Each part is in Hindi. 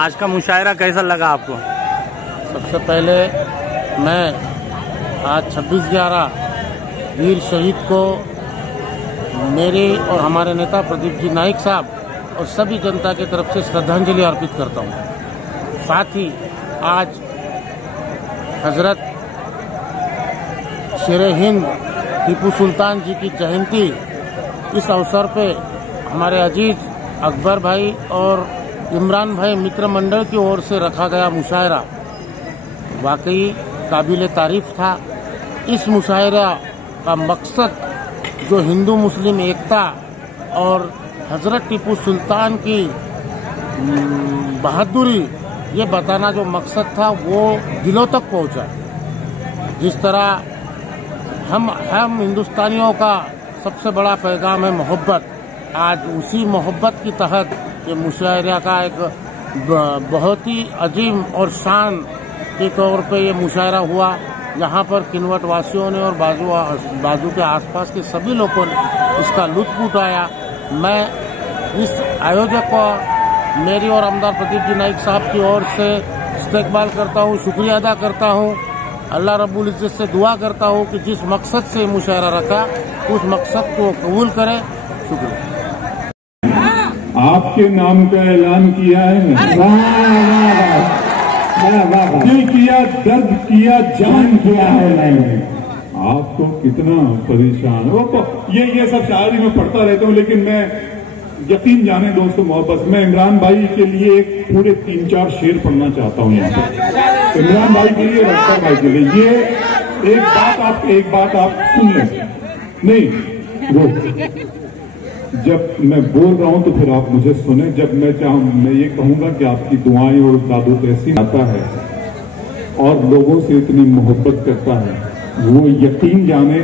आज का मुशायरा कैसा लगा आपको? सबसे पहले मैं आज 26/11 वीर शहीद को मेरे और हमारे नेता प्रदीप जी नाइक साहब और सभी जनता की तरफ से श्रद्धांजलि अर्पित करता हूँ। साथ ही आज हजरत शेर-ए-हिंद टीपू सुल्तान जी की जयंती, इस अवसर पे हमारे अजीज अकबर भाई और इमरान भाई मित्र मंडल की ओर से रखा गया मुशायरा वाकई काबिल तारीफ था। इस मुशायरा का मकसद जो हिंदू मुस्लिम एकता और हजरत टीपू सुल्तान की बहादुरी ये बताना जो मकसद था वो दिलों तक पहुंचा। जिस तरह हम हिंदुस्तानियों का सबसे बड़ा पैगाम है मोहब्बत, आज उसी मोहब्बत की तहत ये मुशायरा का एक बहुत ही अजीम और शान के तौर पे ये मुशायरा हुआ। यहाँ पर किन्वट वासियों ने और बाजू के आसपास के सभी लोगों ने इसका लुत्फ उठाया। मैं इस आयोजक को मेरी और आमदार प्रदीप जी नाइक साहब की ओर से इस्तकबाल करता हूँ, शुक्रिया अदा करता हूँ। अल्लाह रब्बुल इज्जत से दुआ करता हूँ कि जिस मकसद से मुशायरा रखा उस मकसद को कबूल करे। शुक्रिया। आपके नाम का ऐलान किया है, दिल किया, दर्द किया, जान किया है मैंने। आपको कितना परेशान हो। ये सब शायरी में पढ़ता रहता हूँ, लेकिन मैं यकीन जाने दोस्तों मोहब्बत, मैं इमरान भाई के लिए एक पूरे 3-4 शेर पढ़ना चाहता हूँ यहाँ पर, इमरान भाई के लिए, अकबर भाई के लिए। ये एक बात आप सुन लें। नहीं वो जब मैं बोल रहा हूं तो फिर आप मुझे सुने। जब मैं ये कहूंगा कि आपकी दुआएं और दादो तहसीन आता है और लोगों से इतनी मोहब्बत करता है, वो यकीन जाने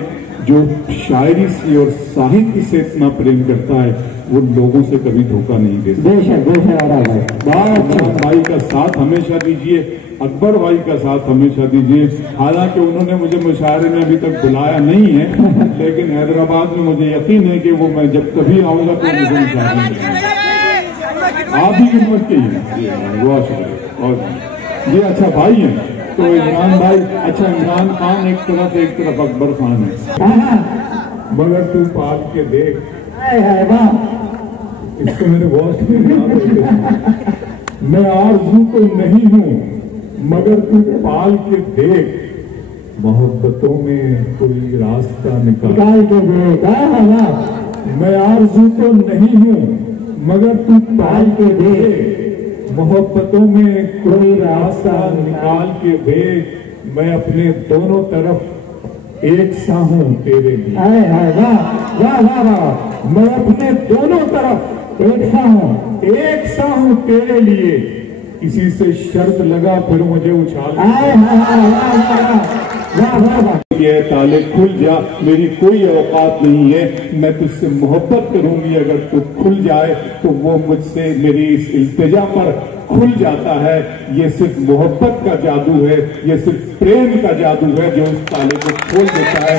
जो शायरी से और साहित्य से इतना प्रेम करता है वो लोगों से कभी धोखा नहीं देता। भाई का साथ हमेशा दीजिए, अकबर भाई का साथ हमेशा दीजिए। हालांकि उन्होंने मुझे मुशायरे में अभी तक बुलाया नहीं है, लेकिन हैदराबाद में मुझे यकीन है कि वो मैं जब कभी आऊंगा तो मुझे मुशायरे में आप ही हिम्मत की और ये अच्छा भाई है। तो इमरान भाई, अच्छा इमरान खान एक तरफ अकबर खान है, मगर तू पाल के देख, इसको मेरे बॉस मैं आरज़ू तो नहीं हूँ मगर तू पाल के देख, मोहब्बतों में कोई रास्ता निकाल के देख। मैं आरज़ू तो नहीं हूँ मगर तू पाल के देख, मोहब्बतों में कोई रास्ता निकाल के देख। मैं अपने दोनों तरफ एक सा हूँ तेरे लिए। मैं अपने दोनों तरफ एक सा हूँ तेरे लिए। किसी से शर्त लगा फिर मुझे उछाल ये ताले खुल जा, मेरी कोई औकात नहीं है, मैं तुझसे मोहब्बत करूंगी। अगर तू खुल जाए तो वो मुझसे मेरी इस इल्तिजा पर खुल जाता है। ये सिर्फ मोहब्बत का जादू है, ये सिर्फ प्रेम का जादू है जो उस ताले को खोल देता है।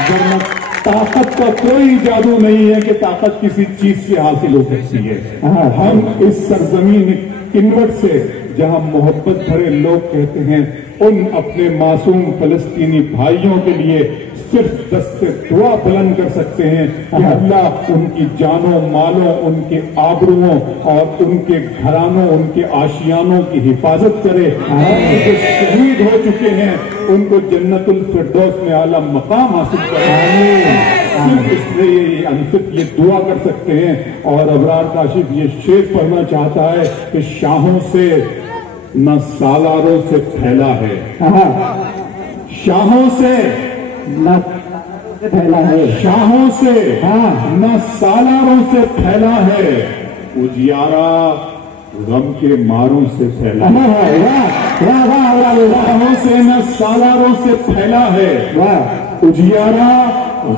वरना ताकत का कोई जादू नहीं है कि ताकत किसी चीज से हासिल हो सकती है। हम इस सरजमीन किन्वट से जहां मोहब्बत भरे लोग कहते हैं, उन अपने मासूम फलस्तीनी भाइयों के लिए सिर्फ दस्ते दुआ बुलंद कर सकते हैं कि अल्लाह उनकी जानों मालों, उनके आबरुओं और उनके घरानों, उनके आशियानों की हिफाजत करे। जो शहीद हो चुके हैं उनको जन्नतुल फिरदौस में आला मकाम हासिल करे। सिर्फ इसलिए सिर्फ ये दुआ कर सकते हैं। और अबरार काशिफ ये शेर पढ़ना चाहता है कि शाहों से न सालारों से फैला है, शाहों से न फैला है, शाहों से न सालारों से फैला है, उजियारा गम के मारों से फैला है। शाहों से न सालारों से फैला है, उजियारा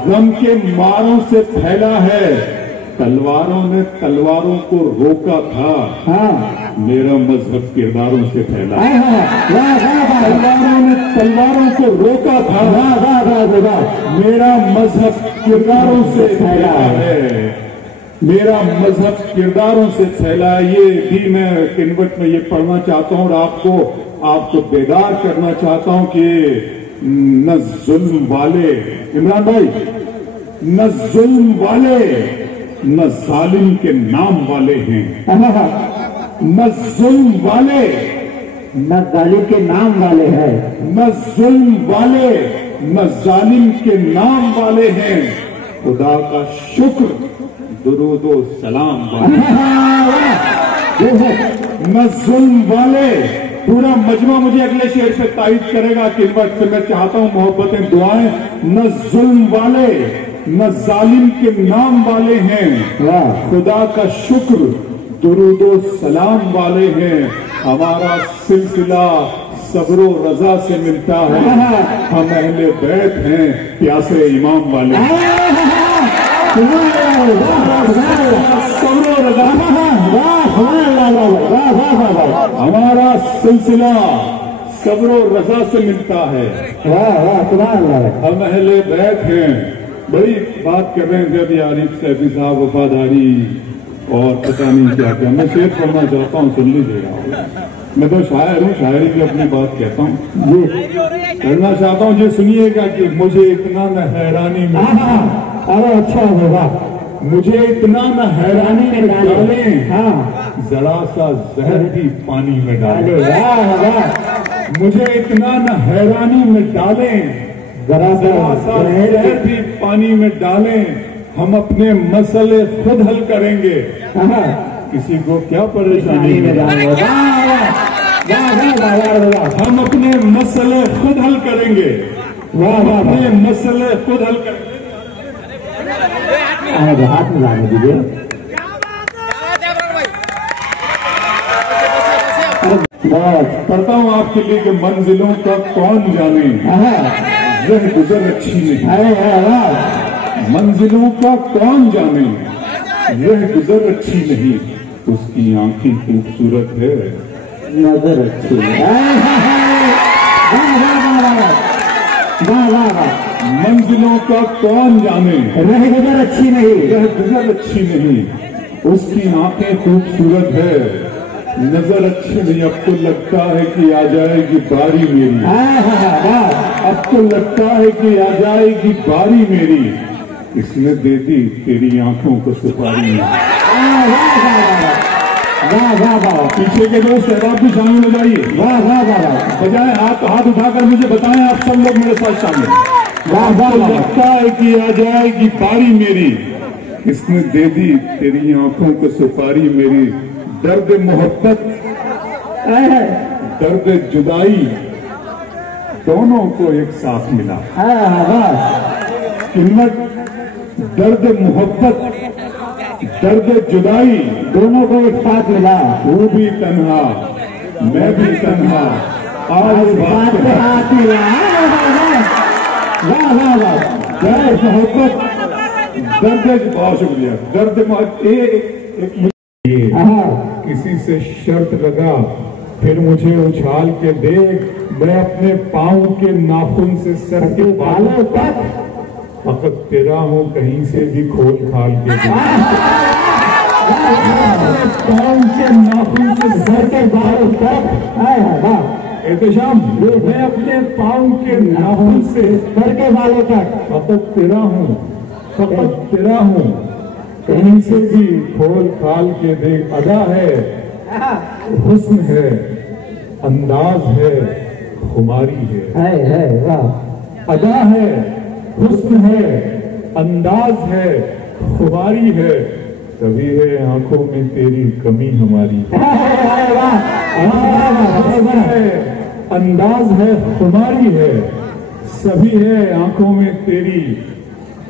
गम के मारों से फैला है। तलवारों ने तलवारों को रोका था, मेरा मजहब किरदारों से फैला। तलवारों ने तलवारों को रोका था, मेरा मजहब किरदारों से फैला है। मेरा मजहब किरदारों से फैला है। ये भी मैं किनवट में ये पढ़ना चाहता हूं और आपको बेदार करना चाहता हूं कि न जुल्म वाले, इमरान भाई, न जुल्म वाले न जालिम के नाम वाले हैं। न जुल्म वाले न जालिम के नाम वाले हैं, न जुल्म वाले न जालिम के नाम वाले हैं। खुदा का शुक्र दुरूदो सलाम वाले, न जुल्म वाले। पूरा मजमा मुझे अगले शेर पे तायद करेगा कि इस वक्त से मैं चाहता हूं मोहब्बतें दुआएं। न जुल्म वाले न जालिम के नाम वाले हैं। खुदा का शुक्र दुरूदो सलाम वाले हैं। हमारा सिलसिला सब्रो रजा से मिलता है। हम अहले बैत हैं, प्यासे इमाम वाले। सब्रो रजा, हमारा सिलसिला सब्रो रजा से मिलता है। हम अहले बैत हैं। बड़ी बात कर रहे थे अभी आरिफ सैफी साहब, वफादारी और पता नहीं क्या क्या। मैं शेर पढ़ना चाहता हूँ, सुन लीजिएगा। मैं तो शायर हूँ, शायरी की अपनी बात कहता हूँ। ये करना चाहता हूँ, ये सुनिएगा कि मुझे इतना न हैरानी में, अरे अच्छा होगा, मुझे इतना न हैरानी में डालें, जरा सा जहर भी पानी में डालें। मुझे इतना न हैरानी में डालें, जरा सा जहर भी पानी में डालें। हम अपने मसले खुद हल करेंगे, किसी को क्या परेशानी में डालें। हम अपने मसले खुद हल करेंगे, हम अपने मसले खुद हल करेंगे। हाथ में जाने दीजिए। पढ़ता हूँ आपके लिए कि मंजिलों का कौन जाने, यह गुजर अच्छी नहीं। मंजिलों का कौन जाने, यह गुजर अच्छी नहीं। उसकी आंखें खूबसूरत है, नजर अच्छी मंजिलों का कौन जाने, यह गुजर अच्छी नहीं, यह गुजर अच्छी नहीं। उसकी आंखें खूबसूरत है, नजर अच्छी नहीं। अब तो लगता है कि आ जाएगी बारी मेरी, अब तो लगता है कि आ जाएगी बारी मेरी। इसने दे दी तेरी आंखों को सुपारी। पीछे के दोस्त शहबाब भी शामिल हो जाइए। बजाय हाथ उठाकर मुझे बताएं, आप सब लोग मेरे साथ शामिल। लगता है कि आ जाएगी बारी मेरी, इसने दे दी तेरी आंखों को सुपारी मेरी। दर्द मोहब्बत, दर्द जुदाई, दोनों को एक साथ मिला। किल्मत, दर्द मोहब्बत, दर्द जुदाई, दोनों को एक साथ मिला। तू भी तन्हा, मैं भी तन्हा, आज बात हाथ मिला। दर्द मोहब्बत, दर्द, बहुत शुक्रिया। दर्द मोहब्बत, किसी से शर्त लगा फिर मुझे उछाल के देख। मैं अपने पाँव के नाखून से सर के बालों तक फकत तेरा हूँ, कहीं से भी खोल खाल के देख। पाँव के नाखून से सर के बालों तक, एहतशाम, मैं अपने पाँव के नाखून से सर के बालों तक फकत तेरा हूँ, फकत तेरा हूँ, कहीं से भी खोल खाल के देख। अदा है, हुस्न है, अंदाज है, खुमारी है। अदा है, हुस्न है, अंदाज है, खुमारी है। तभी है आंखों में तेरी कमी हमारी। अंदाज है, खुमारी है, सभी है आंखों में तेरी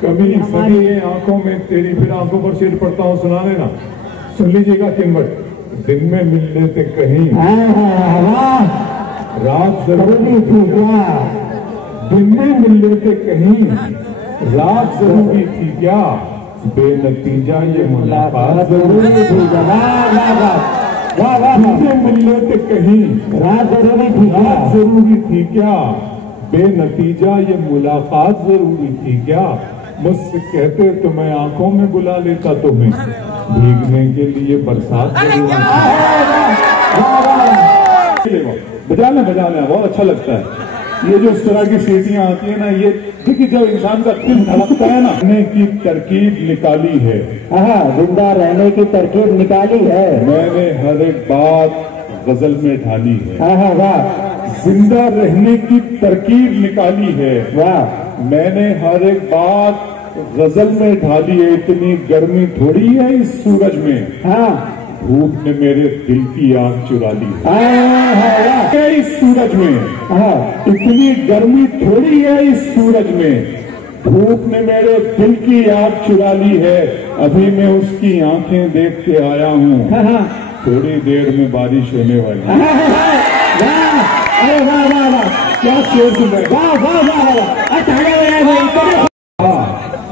कमी, सभी है आंखों में तेरी। फिर आंखों पर शेर पड़ता हूँ, सुना लेना, सुन लीजिएगा। किनवट, दिन में मिल लेते कहीं, रात जरूरी थी क्या। दिन में मिल लेते कहीं, रात जरूरी थी क्या। बेनतीजा ये मुलाकात जरूरी थी। दिन में मिल लेते कहीं, रात जरूरी थी, रात जरूरी थी क्या। बेनतीजा ये मुलाकात जरूरी थी क्या। मुझसे कहते तो मैं आंखों में बुला लेता तुम्हें, भीगने के लिए बरसात बजाना बहुत अच्छा लगता है। ये जो इस तरह की सीटियां आती है ना, ये देखिए जब इंसान का दिल धड़कता है ना, रहने की तरकीब निकाली है। जिंदा रहने की तरकीब निकाली है। मैंने हर एक बात गजल में ढाली है। वाह जिंदा रहने की तरकीब निकाली है। वाह। मैंने हर एक बात गजल में ढाली है। इतनी गर्मी थोड़ी है इस सूरज में, हाँ धूप ने मेरे दिल की आग चुरा ली है। इस सूरज में इतनी गर्मी थोड़ी है इस सूरज में, धूप ने मेरे दिल की आग चुरा ली है। अभी मैं उसकी आंखें देख के आया हूँ, थोड़ी देर में बारिश होने वाली है। अरे वाह वाह वाह, क्या शेर सुन रहे हैं? वाह वाह वाह वाह। अच्छा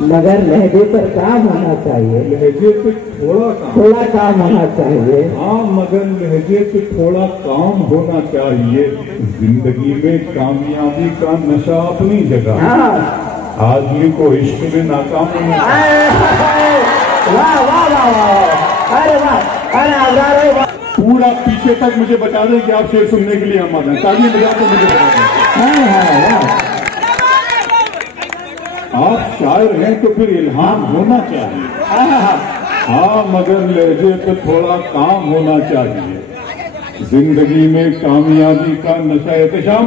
मगर लहजे पर काम होना चाहिए। लहजे पे थोड़ा काम होना चाहिए। हाँ, मगर लहजे पे थोड़ा काम होना चाहिए। जिंदगी में कामयाबी का नशा अपनी जगह, आदमी को इश्क में नाकाम होना चाहिए। वाह वाह वाह वाह। अरे वाह, अरे वाह। पूरा पीछे तक मुझे बता दें कि आप शेर सुनने के लिए हम आ जाए। ताली बजा तो मुझे बता दें। आप शायर हैं तो फिर इल्हाम होना चाहिए। हाँ, मगर लहजे पे थोड़ा काम होना चाहिए। जिंदगी में कामयाबी का नशा। एहतशाम,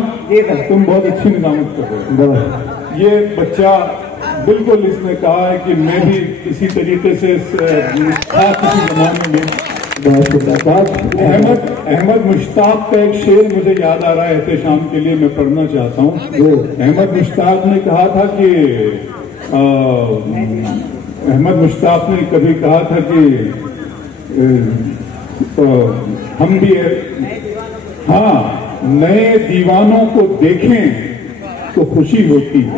तुम बहुत अच्छी निजामत कर रहे हो। ये बच्चा बिल्कुल इसने कहा है कि मैं भी इसी तरीके से किसी जमाने में। अहमद मुश्ताक का एक शेर मुझे याद आ रहा है, एहतशाम के लिए मैं पढ़ना चाहता हूँ। अहमद मुश्ताक ने कहा था कि अहमद मुश्ताक ने कभी कहा था कि हम भी हाँ, नए दीवानों को देखें तो खुशी होती है।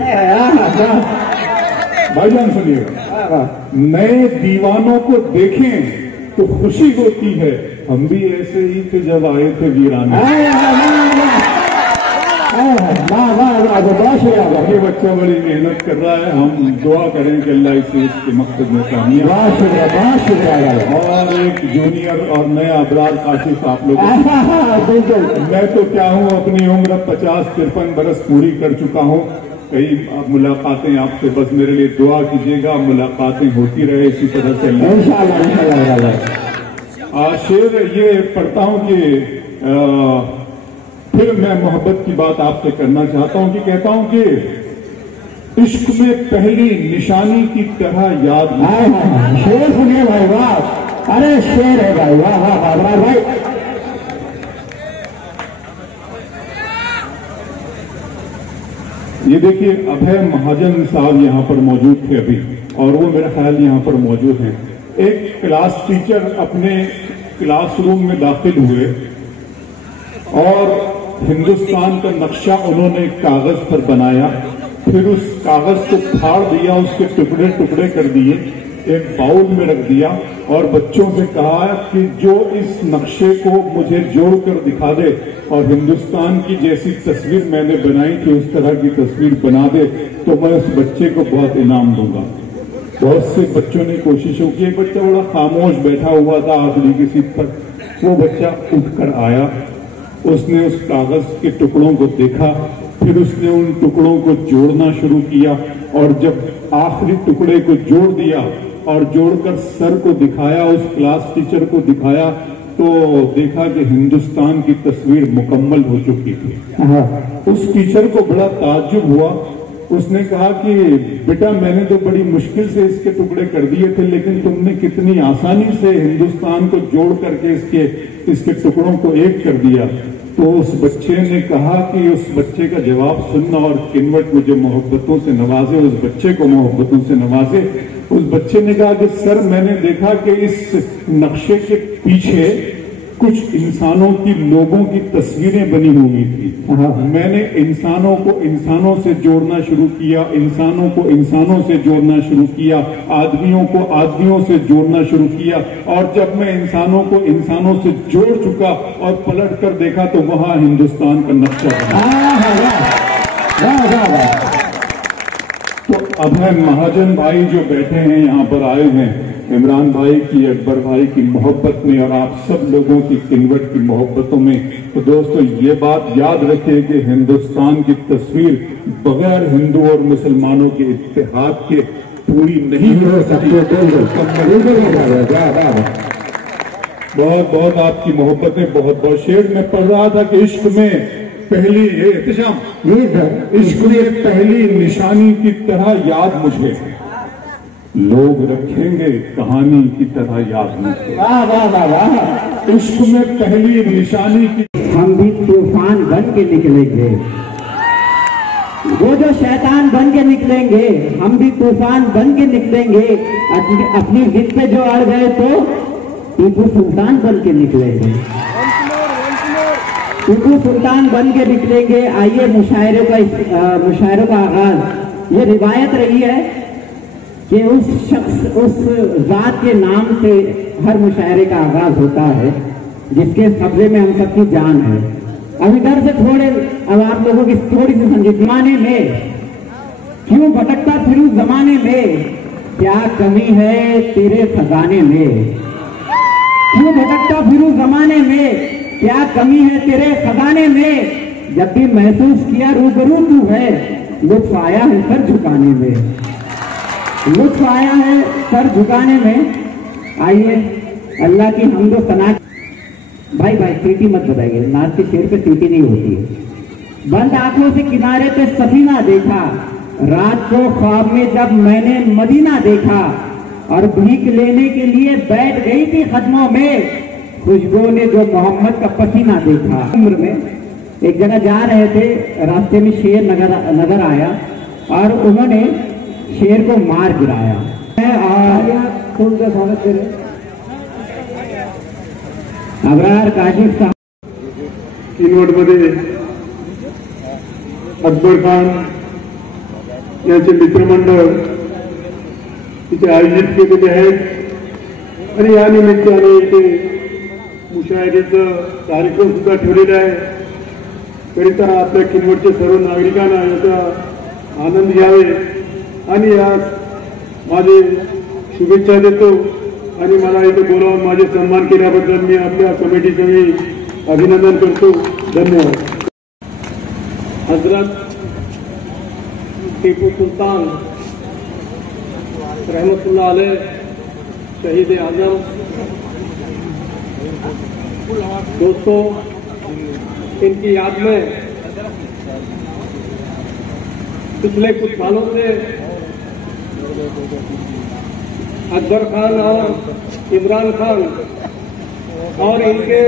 भाईजान सुनिएगा, नए दीवानों को देखें तो खुशी होती है। हम भी ऐसे ही थे जब आए थे वीराने। ये बच्चा बड़ी मेहनत कर रहा है, हम दुआ करें कि अल्लाह इसे इसके मकसद में कामयाब। और एक जूनियर और नया अबरार काशिफ आप लोग। मैं तो क्या हूँ, अपनी उम्र 50-53 बरस पूरी कर चुका हूँ। कई मुलाकातें आपसे, बस मेरे लिए दुआ कीजिएगा, मुलाकातें होती रहे इसी तरह से। शेर ये पढ़ता हूँ कि फिर मैं मोहब्बत की बात आपसे करना चाहता हूँ कि कहता हूँ कि इश्क में पहली निशानी की तरह याद। शेर सुनिए भाई, वाह। अरे शेर है भाई, वाह वाह वाह भाई। ये देखिए, अभय महाजन साहब यहाँ पर मौजूद थे अभी, और वो मेरा ख्याल यहाँ पर मौजूद हैं। एक क्लास टीचर अपने क्लासरूम में दाखिल हुए और हिंदुस्तान का नक्शा उन्होंने कागज पर बनाया, फिर उस कागज को फाड़ दिया, उसके टुकड़े टुकड़े कर दिए, एक बाउल में रख दिया और बच्चों से कहा कि जो इस नक्शे को मुझे जोड़कर दिखा दे और हिंदुस्तान की जैसी तस्वीर मैंने बनाई थी उस तरह की तस्वीर बना दे तो मैं उस बच्चे को बहुत इनाम दूंगा। बहुत से बच्चों ने कोशिशों की। एक बच्चा बड़ा खामोश बैठा हुआ था आखिरी की सीट पर। वो बच्चा उठकर आया, उसने उस कागज के टुकड़ों को देखा, फिर उसने उन टुकड़ों को जोड़ना शुरू किया और जब आखिरी टुकड़े को जोड़ दिया और जोड़कर सर को दिखाया, उस क्लास टीचर को दिखाया, तो देखा कि हिंदुस्तान की तस्वीर मुकम्मल हो चुकी थी। उस टीचर को बड़ा ताज्जुब हुआ। उसने कहा कि बेटा मैंने तो बड़ी मुश्किल से इसके टुकड़े कर दिए थे, लेकिन तुमने कितनी आसानी से हिंदुस्तान को जोड़ करके इसके टुकड़ों को एक कर दिया। तो उस बच्चे ने कहा कि उस बच्चे का जवाब सुनना और किनवट मुझे मोहब्बतों से नवाजे, उस बच्चे को मोहब्बतों से नवाजे। उस बच्चे ने कहा कि सर मैंने देखा कि इस नक्शे के पीछे कुछ इंसानों की, लोगों की तस्वीरें बनी हुई थी। मैंने इंसानों को इंसानों से जोड़ना शुरू किया, इंसानों को इंसानों से जोड़ना शुरू किया, आदमियों को आदमियों से जोड़ना शुरू किया, और जब मैं इंसानों को इंसानों से जोड़ चुका और पलट कर देखा तो वहां हिंदुस्तान का नक्शा बना। तो अभय महाजन भाई जो बैठे हैं, यहाँ पर आए हैं, इमरान भाई की, अकबर भाई की मोहब्बत में और आप सब लोगों की किन्वट की मोहब्बतों में। तो दोस्तों ये बात याद रखिए कि हिंदुस्तान की तस्वीर बगैर हिंदू और मुसलमानों के इत्तेहाद के पूरी नहीं हो सकती। बहुत बहुत आपकी मोहब्बतें, बहुत बहुत। शेर में पढ़ रहा था कि इश्क में पहली इश्क में पहली निशानी की तरह याद मुझे, लोग रखेंगे कहानी की तरह याद मुझे। वाह वाह वाह वाह। इश्क में पहली निशानी की। हम भी तूफान बन के निकलेंगे, वो जो शैतान बन के निकलेंगे, हम भी तूफान बन के निकलेंगे। अपनी जिद पे जो अड़ गए तो टीपू सुल्तान बन के निकलेंगे, टीपू सुल्तान बन के निकलेंगे। आइए मुशायरों का आगाज। ये रिवायत रही है कि उस शख्स, उस जात के नाम से हर मुशायरे का आगाज होता है जिसके कब्जे में हम सबकी जान है। अब इधर से थोड़े, अब आप लोगों की थोड़ी सी समझे। जमाने में क्यों भटकता फिरूं जमाने में, क्या कमी है तेरे खजाने में। क्यों भटकता फिरूं जमाने में, क्या कमी है तेरे खजाने में। जब भी महसूस किया रूबरू तू है, लुत्फ आया है सर झुकाने में, लुत्फ आया है सर झुकाने में। आइए अल्लाह की हमदो सना। भाई सीटी मत बताइए, नाच के शेर पे सीटी नहीं होती है। बंद आंखों से किनारे पे सफीना देखा, रात को ख्वाब में जब मैंने मदीना देखा, और भीख लेने के लिए बैठ गई थी कदमों में, खुशबू ने जो मोहम्मद का पसीना देखा। उम्र में एक जगह जा रहे थे, रास्ते में शेर नजर आया और उन्होंने शेर को मार गिराया। उनका स्वागत करें अबरार काशिफ साहब। किनवटमध्ये अकबर खान यांचे मित्रमंडळ तिथे आयोजित केलेले आहेत आणि या निमित्ताने इथे मुशायरेचा कार्यक्रम सुद्धा ठेवलेला आहे। करिता आपल्या किनवटच्या सर्व नागरिकांना याचा आनंद घ्यावे आणि यास माझे शुभेच्छा देतो। आणि मला इथे बोलावून माझे सन्मान केल्याबद्दल मी आपल्या कमिटीचं मी अभिनंदन करतो। धन्यवाद। हजरत टीपू सुल्तान रहमतुल्लाह अलैह शहीद आजम। दोस्तों, इनकी याद में पिछले कुछ सालों से अकबर खान और इमरान खान और इनके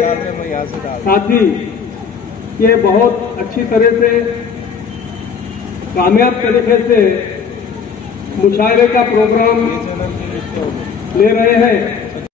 साथी ये बहुत अच्छी तरह से कामयाब तरीके से मुशायरे का प्रोग्राम ले रहे हैं।